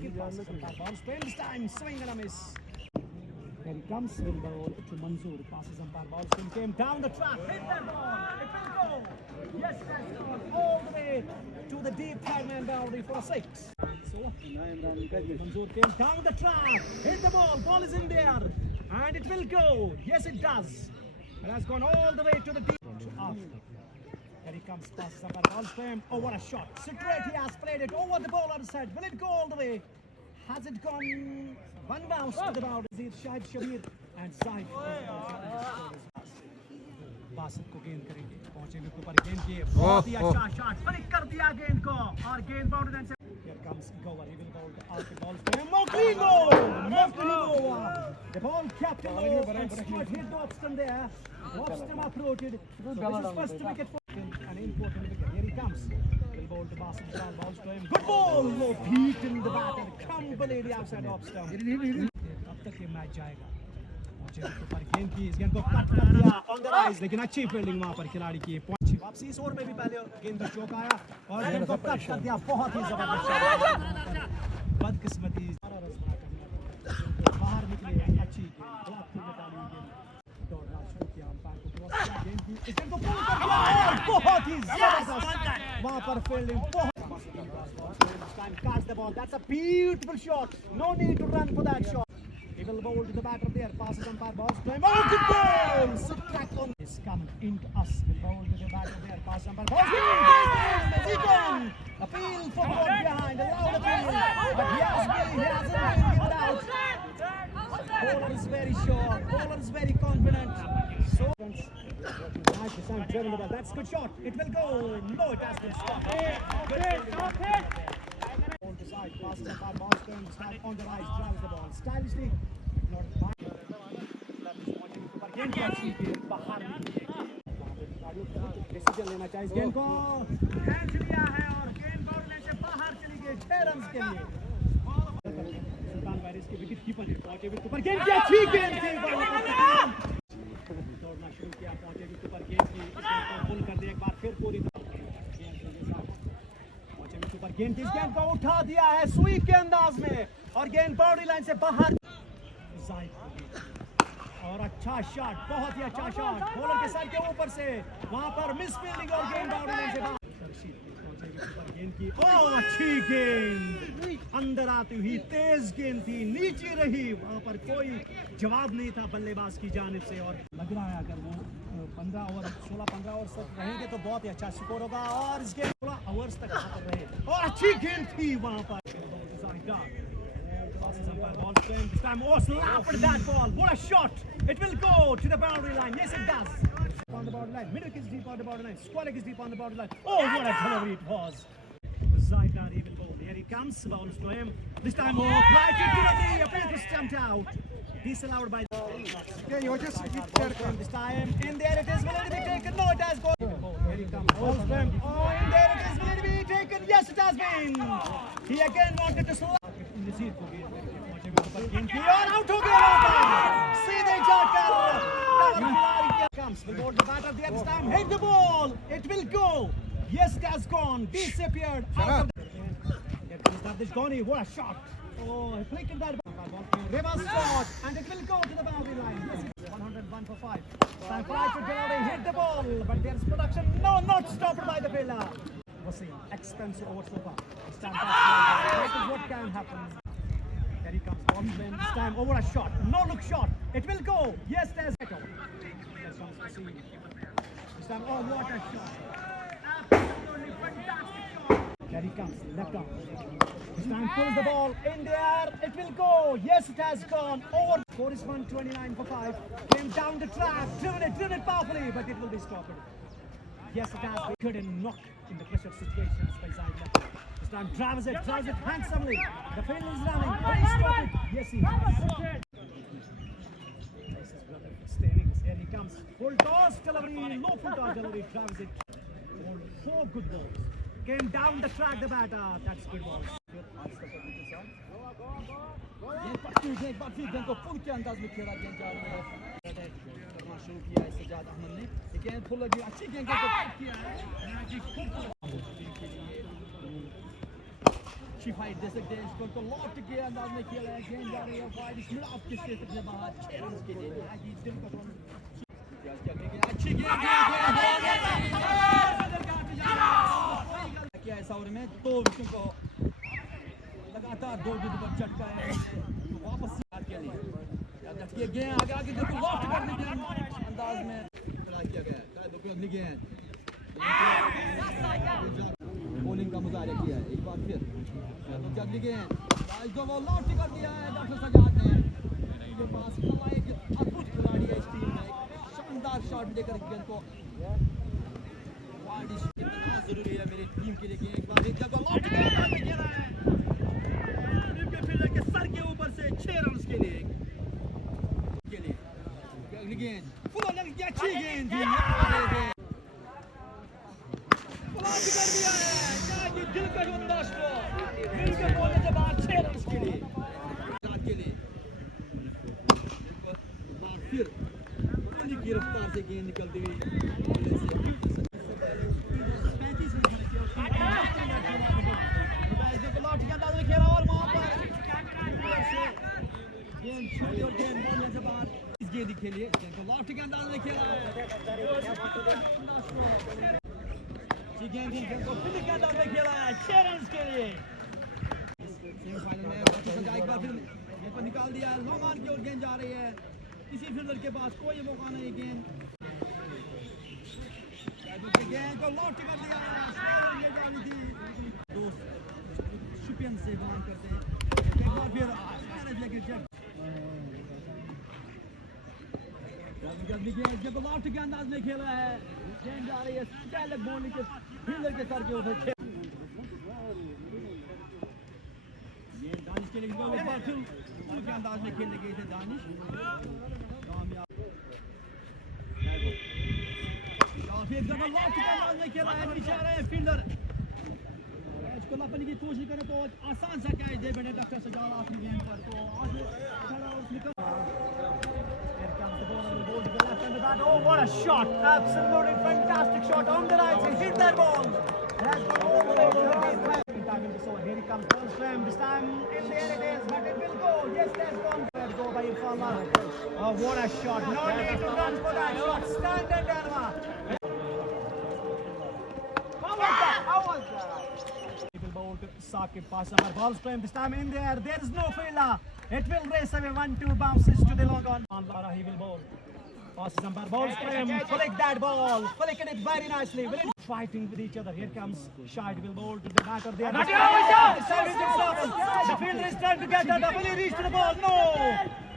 Quick passes from that ball. Spin this time. Swing and a miss. Here he comes. Will ball to Manzoor. Passes umpire ball. Spin came down the track. Hit that ball. It will go. Yes, that's gone all the way to the deep third-man boundary for a 6. So Manzoor came down the track. Hit the ball. Ball is in there. And it will go. Yes, it does. It has gone all the way to the deep. Here he comes, passes up at ball frame. Oh, what a shot. Straight he has played it over the bowler's head. Will it go all the way? Has it gone one bounce to the boundary? Shahid Shabir and Zahid. Basit को गेंद करेंगे पहुंचेंगे ऊपर गेंद किए बहुत ही अच्छा shot flick कर दिया गेंद को और गेंद बाउंड्री लाइन से here comes Gower he will bowl out the ball to Moklino the ball kept him low and Scott hit Dobston there Dobston uprooted so this is first wicket for an important wicket here he comes will bowl to Basit balls to him good ball low beat in the batter completely outside Dobston अब तक ये match जाएगा पर गेंद की इस गेंद को कट कर दिया ऑन द राइज लेकिन अच्छी फील्डिंग वहां पर खिलाड़ी की पहुंची वापसी इस ओवर में भी पहले गेंद को चौका आया और गेंद को कट कर दिया बहुत ही जबरदस्त बदकिस्मती बाहर निकले अच्छी ब्लॉक में डाली गेंद दौड़ना शुरू किया अंपायर को क्रॉस किया गेंद की इस गेंद को पुल कर दिया बहुत ही जबरदस्त वहां पर फील्डिंग बहुत time catch the ball that's a beautiful shot no need to run for that shot he will bowl to the batter there passes umpire balls to him oh good ball subtract on is coming into us will bowl to the batter there passes umpire balls he gone appeal for ball behind a loud appeal but he hasn't been given out bowler is very sure bowler is very confident so nice to sound driven the ball that's good shot it will go no it has been stopped on the side, passes the ball, turns on the right, drives the ball stylishly. Not back. गेंद की अच्छी गेंद बाहर decision लेना चाहिए गेंद को खींच लिया है और गेंद बाउंड्री से बाहर चली गई 6 रन के लिए सुल्तान वारिस के विकेट कीपर पहुंचे विकेट पर गेंद की अच्छी गेंद थी दौड़ना शुरू किया पहुंचे विकेट पर गेंद की पुल कर दिया एक बार फिर पूरी गेंद की गेंद को उठा दिया है स्वीप के अंदाज में और गेंद बाउंड्री लाइन से बाहर और अच्छा शॉट बहुत ही अच्छा शॉट बॉलर के सर के ऊपर से वहां पर मिस फील्डिंग और गेंद बाउंड्री लाइन से बाहर गेंद की ओह अच्छी गेंद अंदर आती हुई तेज गेंद थी नीचे रही वहां पर कोई जवाब नहीं था बल्लेबाज की जानिब से और लग रहा है अगर वो 15 ओवर 16-15 ओवर तक रहेंगे तो बहुत ही अच्छा स्कोर होगा और इस गेम 16 ओवर्स तक रहे और अच्छी गेंद थी वहां पर this time oh slapped that ball what a shot it will go to the boundary line yes it does on the boundary line middle is deep on the boundary line square is deep on the boundary line oh what a delivery it was Zaidari will go here he comes bounce to him this time oh tried to delivery appeal to stamped out disallowed by yeah you just this time in there it is will it be taken no it has gone here he comes oh in there it is will it be taken yes it has been he again wanted to slap in the seat for और out हो गया सीधे जाकर comes the ball the batter there this time hit the ball it will go yes it has gone disappeared out of here comes Dardish Ghani what a shot oh he flicked that ball reverse shot and it will go to the boundary line yes, 101 for 5 time for right to delivery hit the ball but there's production no not stopped by the fielder Wasim expensive over so far that is what can happen here he comes on this time over a shot no look shot it will go yes there's echo this time oh what a shot absolutely fantastic shot here he comes left arm this time pulls the ball in the air it will go yes it has gone over score is 129 for 5 came down the track driven it powerfully but it will be stopped yes it has been good and knock in the pressure situations by Zaid this time drives it handsomely the field is running will he stop it yes he has here he comes full toss delivery low full toss delivery drives it 4 good balls came down the track the batter that's good balls एक बार फिर गेंद को पुल के अंदाज में खेला गेंद करना शुरू किया है सजाद अहमद ने गेंद पुल लगी अच्छी गेंद को पुल किया है अच्छी फाइट दे सकते हैं इसको तो लॉफ्ट के अंदाज में खेला है गेंद जा रही है वाइड स्पीड ऑफ के क्षेत्र से बाहर 6 रन के लिए आगे दिल का अच्छी गेंद क्या ऐसा ओवर में 2 विकेट को लगातार 2 विकेट पर झटका है वापस के लिए ये गेंद आगे आगे देखो लॉफ्ट करने के अंदाज में ट्राई किया गया है देखो अगली गेंद बॉलिंग का मुजाहरा किया है एक बार फिर तो अगली गेंद जो वो लॉफ्ट कर दिया है डॉक्टर सजाद ने इनके पास एक अद्भुत खिलाड़ी है इस टीम में शानदार शॉट लेकर गेंद को वाइड कितना जरूरी है मेरी टीम के लिए कि एक बार जब वो लॉफ्ट कर दिया है इनके फील्डर के सर के ऊपर से 6 रन के लिए अगली गेंद फुल लग गया अच्छी गेंद थी कर दिया है ये दिल का अंदाज को दिल के बोलने के बाद 6 रन के लिए फिर पूरी गिरफ्तार से गेंद निकलती हुई खेला और वहां पर गेंद छूटी और गेंद बोलने से बाद इस गेंद खेलिए लॉफ्ट के अंदाज में खेला है गेंद को फिर के अंदाज में खेला है 6 रन के लिए सेमीफाइनल में एक बार फिर गेंद को निकाल दिया है लॉन्ग ऑन की ओर गेंद जा रही है किसी फील्डर के पास कोई मौका नहीं गेंद को लॉफ्ट कर दिया है ये जानी थी दोस्त शुपियन से बिलोंग करते हैं एक बार फिर लेके जब जब लॉफ्ट के अंदाज में खेला है गेंद जा रही है स्टाइलिश बॉलिंग के फील्डर के सर के ऊपर ये दानिश के लिए एक बार फिर के अंदाज में खेलने गए थे दानिश फिर जब लॉफ्ट के अंदाज में खेला है बेचारा है फील्डर इसको लापने की कोशिश करें तो आसान सा कैच दे बैठे डॉक्टर सजाद आखिरी गेंद पर तो आज खड़ा और निकल Oh, what a shot! Absolutely fantastic shot on the right side. Hit that ball. That's gone all the way to the deep end. Time in this over. Here he comes. First frame. This time in the air it is, but it will go. Yes, that's gone. Go by Irfan Lara. Oh, what a shot! No need to run for that shot. Standard Dharma. How was that? People bowl to Saqib. Pass number. Ball frame. This time in the air. There is no fielder. It will race away. 1-2 bounces to the long on. Lara, he will bowl. Passes umpire, ball frame, flick that ball, flicking it very nicely, fighting with each other. Here comes Shahid, will bowl to the batter there. The fielder is trying to get that, will he reach to the ball? No!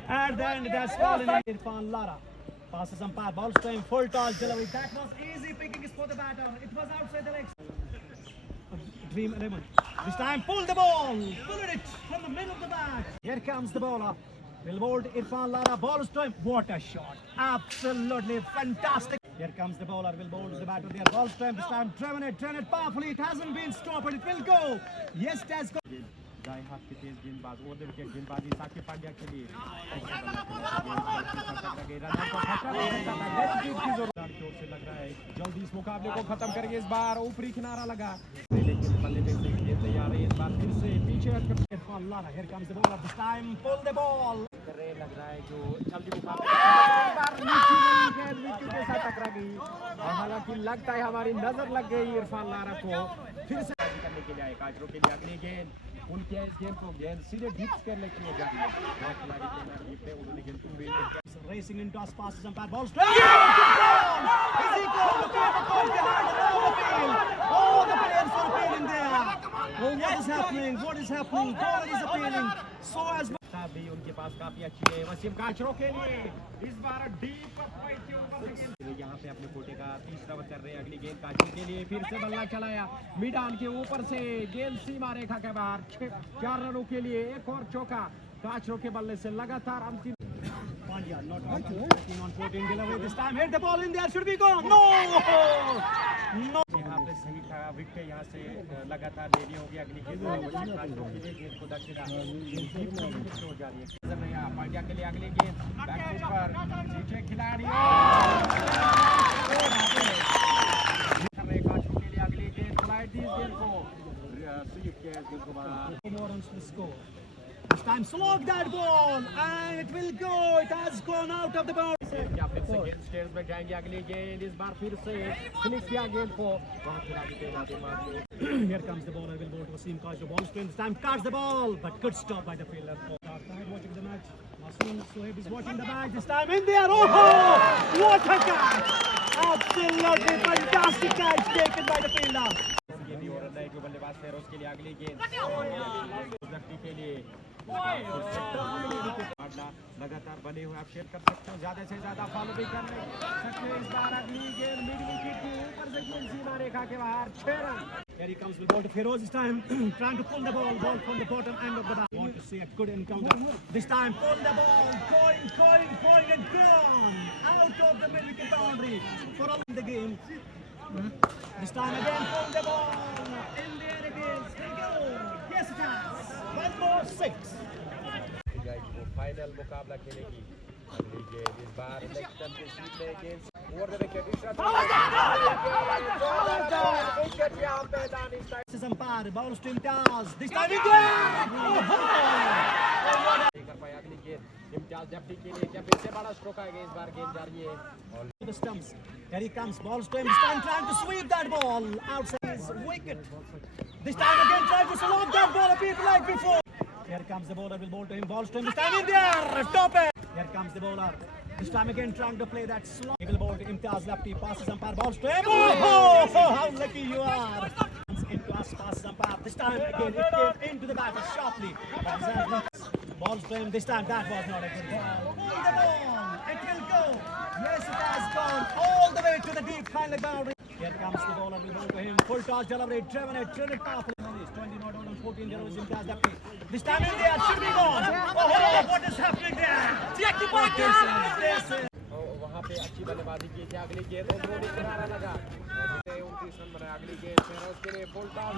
At the end, that's fallen in. Irfan Lara passes umpire, ball frame, full toss delivery. That was easy picking for the batter. It was outside the legs. Dream 11. This time, pull the ball, pull it from the middle of the bat. Here comes the bowler. Will bowl Irfan Lara, ball stream. What a shot! Absolutely fantastic. Here comes the bowler. Will bowl to the batter there. Ball stream. This time, driven it powerfully. It hasn't been stopped. It will go. Yes, it has gone. दाएं हाथ के तेज गेंदबाज और wicket गेंदबाजी साकिब पांड्या के लिए लग रहा है जल्दी इस मुकाबले को खत्म करेंगे इस बार ऊपरी किनारा लगा लेकिन बल्ले पे ये तैयार है इस बार फिर से पीछे Irfan Lara, here comes the bowler. This time, pull the ball. लग रहा है जो जल्दी मुकाबले विकेट के साथ टकरा गई और हालांकि लगता है हमारी नजर लग गई इरफान लारा को फिर से करने के लिए आए काजरों के लिए अगली गेंद उनके इस गेंद को गेंद सीधे डिप्स कर लेती है Racing in toss passes umpire ball straight. Is he going to take the ball behind the field? Oh, the players are appealing there. Oh, what is happening? What is happening? Ball is appealing. So as भी उनके पास काफी अच्छी है वसीम काचरों के लिए इस बार deep यहाँ पे अपने कोटे का तीसरा ओवर कर रहे हैं अगली गेंद काचरों के लिए फिर से बल्ला चलाया मिडान के ऊपर से गेंद सीमा रेखा के बाहर 4 रनों के लिए एक और चौका काचरों के बल्ले से लगातार अंतिम Pandya not on 14 delivery this time hit the ball in there should be gone no यहाँ पे सही था विकेट यहाँ से लगातार लेनी होगी अगली गेंद गेंद को दक्षिणा हो जा रही है पांड्या के लिए अगली गेंद बैक पर नीचे खिलाड़ी काचों के लिए अगली गेंद फ्लाइट दी गेंद को स्वीप किया है गेंद को बाहर। More runs to score. This time slog that ball and it will go. It has gone out of the boundary. क्या फिर से गेंद स्टेज में जाएंगे अगली गेंद, इस बार फिर से फिनिश किया गेंद को, वहां खिलाड़ी के बातें मारते। Here comes the bowler. Will bowl to Wasim Kaj. The ball spin. This time cuts the ball, but good stop by the fielder. Watching the match. Masood Sohaib is watching the match. This time in there. Oh, what a catch! Absolutely fantastic catch taken by the fielder. ये भी over right को बल्लेबाज फेरोज के लिए अगली गेंद लक्ष्मी के लिए लगातार बने हुए आप शेयर कर सकते हो, ज्यादा से ज्यादा फॉलो भी कर सकते हो। इस बार अगली गेंद मिड विकेट के ऊपर से गेंद सीमा रेखा के बाहर 6 run. Here he comes with ball to Feroz this time, trying to pull the ball from the bottom end of the bat. Want to see a good encounter. This time pull the ball, going and gone out of the mid-wicket boundary for all in the game. This time again pull the ball, in there it is. Here we go. Yes it has. One more 6. वो final मुकाबला खेलेगी अगली गेंद, इस बार next time के seat में गेंद over the wicket wicket यहां पे मैदान इस time This is umpire, ball to Imtiaz. This time again. कर पाया अगली गेंद इम्तियाज डेप्टी के लिए, क्या फिर से बड़ा स्ट्रोक आएगा, इस बार गेंद जा रही है और The stumps. Here he comes, ball to him. This time trying to sweep that ball outside his wicket. This time again trying to slog that ball a bit like before. Here comes the bowler, will bowl to him, ball to him. This time in there, top it. Here comes the bowler. This time again trying to play that slog. He will bowl to Imtiaz lefty, passes umpire, balls to him. Oh, how lucky you are. Into us, passes umpire. This time again it came into the batter sharply. Balls to him. This time that was not a good ball. Pull the ball. It will go. Yes, it has gone all the way to the deep kind of boundary. Here comes the bowler, will bowl to him. Full toss delivery, driven it powerfully. 20 not out on 14, there was Imtiaz lefty. This time in there, should be gone. Oh, what is happening there? This is. वहां पे अच्छी बल्लेबाजी की थी, अगली गेंद उन्होंने किनारा लगा 29 रन बनाए। अगली गेंद फेरोज के लिए full toss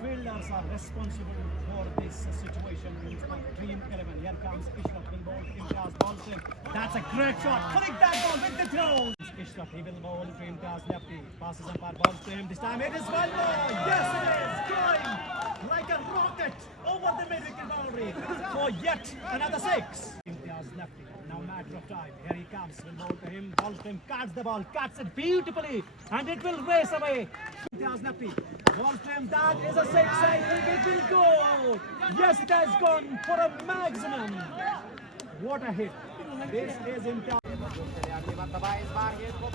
Fielders are responsible for this situation of Dream 11. Here comes Ishraf, will bowl to Imtiaz, ball to him. That's a great shot. Correct that ball with the throw. Ishraf, he will bowl to Imtiaz lefty. Passes umpire, balls to him. This time it is one more. Yes, it is. Going like a rocket over the mid-wicket boundary for yet another 6. Imtiaz lefty. Now matter of time. Here he comes. Will bowl to him. Balls to him. Cuts the ball. Cuts it beautifully. And it will race away. Imtiaz lefty. Balls to him. That is a 6. I think it will go. Yes, it has gone for a maximum. What a hit. This is Imtiaz. अगली बार दबाए, इस बार गेंद को